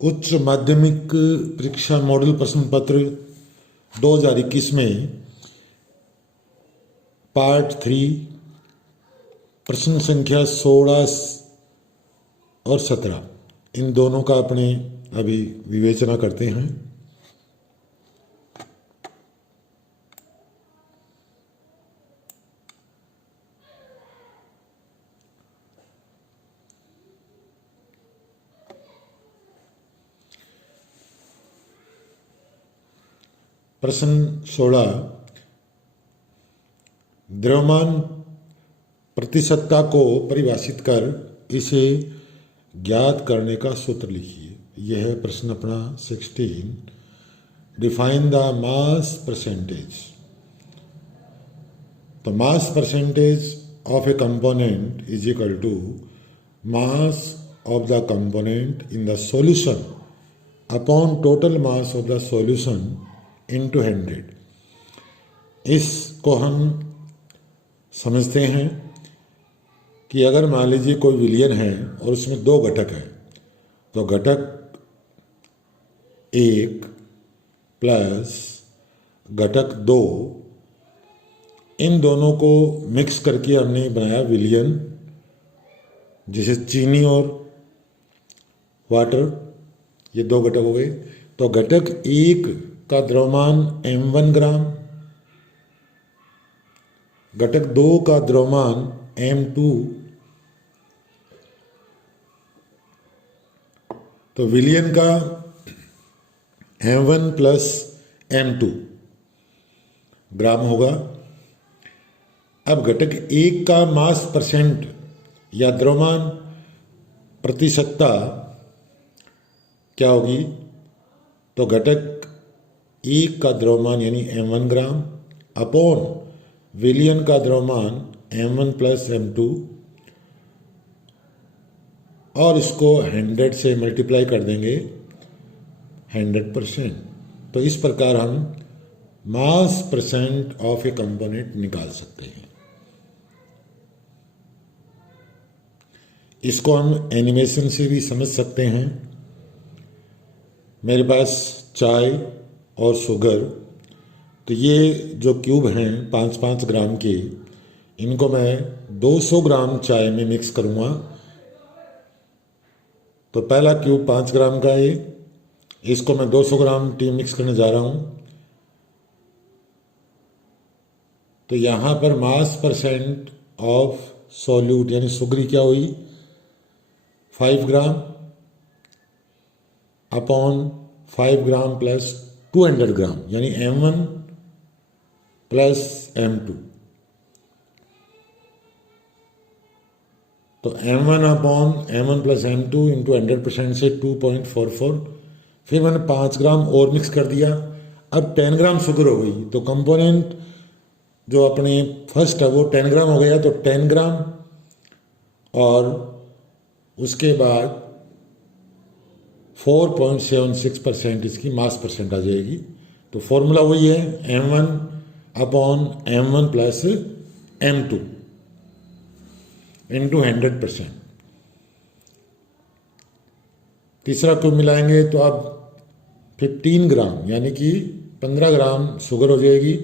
उच्च माध्यमिक परीक्षा मॉडल प्रश्न पत्र 2021 में पार्ट 3 प्रश्न संख्या 16 और 17 इन दोनों का अपने अभी विवेचना करते हैं। प्रश्न 16 द्रव्यमान प्रतिशतता को परिभाषित कर इसे ज्ञात करने का सूत्र लिखिए। यह है प्रश्न अपना 16। Define the mass percentage. तो mass percentage of a component is equal to mass of the component in the solution upon total mass of the solution into 100। इसको हम समझते हैं कि अगर मान लीजिए कोई विलयन है और उसमें दो घटक हैं, तो घटक 1 प्लस घटक 2, इन दोनों को मिक्स करके हमने बनाया विलयन, जैसे चीनी और वाटर, ये दो घटक हो गए। तो घटक 1 का द्रव्यमान m1 ग्राम, घटक 2 का द्रव्यमान m2। तो विलयन का m1 प्लस m2 ग्राम होगा। अब घटक 1 का मास परसेंट या द्रव्यमान प्रतिशतता क्या होगी? तो घटक 1 का द्रव्यमान यानी m1 ग्राम अपॉन विलयन का द्रव्यमान m1 प्लस m2, और इसको 100 से मल्टीप्लाई कर देंगे 100%। तो इस प्रकार हम मास परसेंट ऑफ ए कंपोनेंट निकाल सकते हैं। इसको हम एनिमेशन से भी समझ सकते हैं। मेरे पास चाय और शुगर, तो ये जो क्यूब हैं 5-5 ग्राम के, इनको मैं 200 ग्राम चाय में मिक्स करूँगा। तो पहला क्यूब 5 ग्राम का है, इसको मैं 200 ग्राम टी मिक्स करने जा रहा हूँ। तो यहाँ पर मास परसेंट ऑफ सॉल्यूट यानी सुगरी क्या हुई? 5 ग्राम अपॉन 5 ग्राम प्लस 200 ग्राम यानी m1 प्लस m2। तो m1 upon m1 plus m2 into 100% से 2.44। फिर मैंने 5 ग्राम और मिक्स कर दिया। अब 10 ग्राम शुगर हो गई, तो कंपोनेंट जो अपने फर्स्ट है वो 10 ग्राम हो गया। तो 10 ग्राम और उसके बाद 4.76% इसकी मास परसेंट आ जाएगी। तो फॉर्मूला वही है m1 upon m1 plus m2 into 100%। तीसरा क्यूब मिलाएंगे तो अब 15 ग्राम यानी कि 15 ग्राम शुगर हो जाएगी।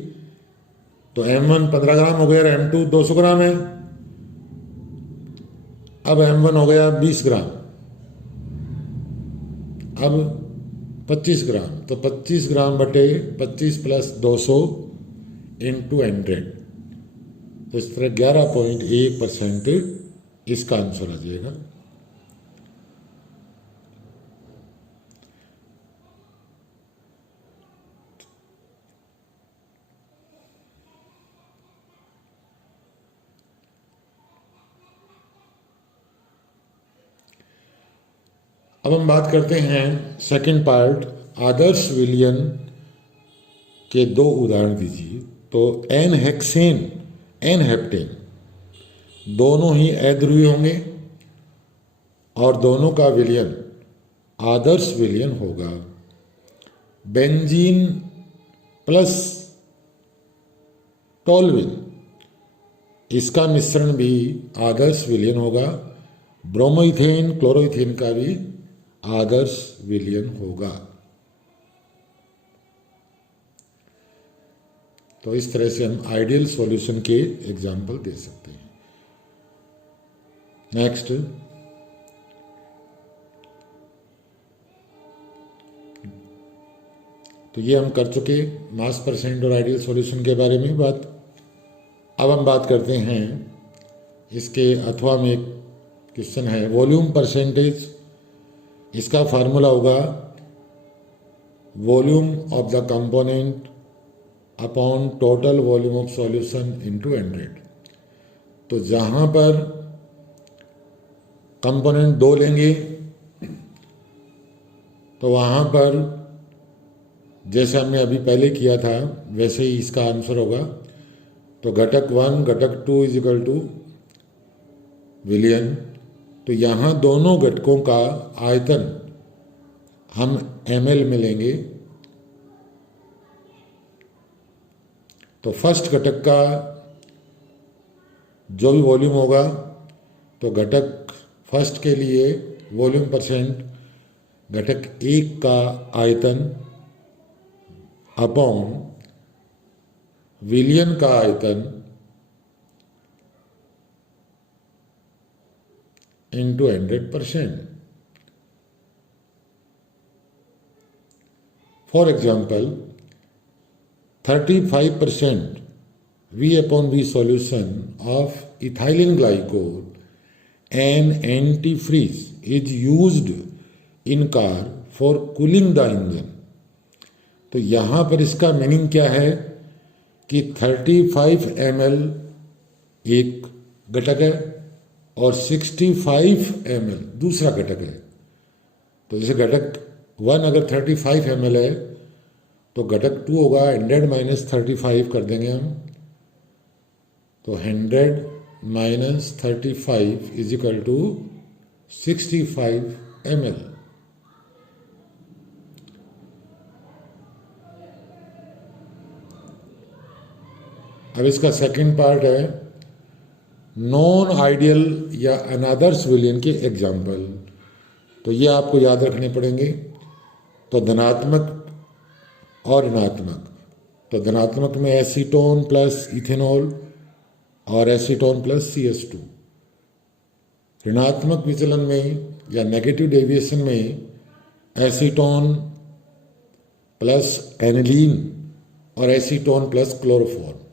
तो m1 15 ग्राम हो गया और m2 200 ग्राम है। अब m1 हो गया 20 ग्राम, अब 25 ग्राम। तो 25 ग्राम बटे 25 प्लस 200 इंटू 100। तो इस तरह 11.1% इसका आंसर आ जाएगा। अब हम बात करते हैं सेकंड पार्ट, आदर्श विलयन के 2 उदाहरण दीजिए। तो एन हेक्सेन, एन हेप्टेन दोनों ही अध्रुवीय होंगे और दोनों का विलयन आदर्श विलयन होगा। बेंजीन प्लस टोल्यूइन, इसका मिश्रण भी आदर्श विलयन होगा। ब्रोमोइथेन क्लोरोइथेन का भी आदर्श विलयन होगा। तो इस तरह से हम आइडियल सॉल्यूशन के एग्जाम्पल दे सकते हैं। नेक्स्ट, तो ये हम कर चुके मास परसेंट और आइडियल सॉल्यूशन के बारे में बात। अब हम बात करते हैं इसके अथवा में एक क्वेश्चन है वॉल्यूम परसेंटेज। इसका फार्मूला होगा volume of the component upon total volume of solution into 100। तो जहां पर कंपोनेंट 2 लेंगे तो वहां पर जैसे हमने अभी पहले किया था वैसे ही इसका आंसर होगा। तो घटक 1 घटक 2 इज इक्वल टू विलियन। तो यहाँ दोनों घटकों का आयतन हम ml में लेंगे। तो फर्स्ट घटक का जो भी वॉल्यूम होगा तो घटक फर्स्ट के लिए वॉल्यूम परसेंट घटक 1 का आयतन अपॉन विलियन का आयतन into 100%। For example 35% V/V solution of ethylene glycol and antifreeze is used in car for cooling the engine। तो यहाँ पर इसका मीनिंग क्या है कि 35 ml एक घटक है और 65 ml दूसरा घटक है। तो जैसे घटक 1 अगर 35 ml है तो घटक 2 होगा 100 माइनस 35 कर देंगे हम। तो 100 minus 35 is equal to 65 ml। अब इसका सेकंड पार्ट है नॉन आइडियल या अनादर्श विलयन के एग्जाम्पल। तो ये आपको याद रखने पड़ेंगे। तो धनात्मक और ऋणात्मक। तो धनात्मक में एसीटोन प्लस इथेनॉल और एसीटोन प्लस CH2। ऋणात्मक विचलन में या नेगेटिव डेविएशन में एसीटोन प्लस एनिलीन और एसीटोन प्लस क्लोरोफॉर्म।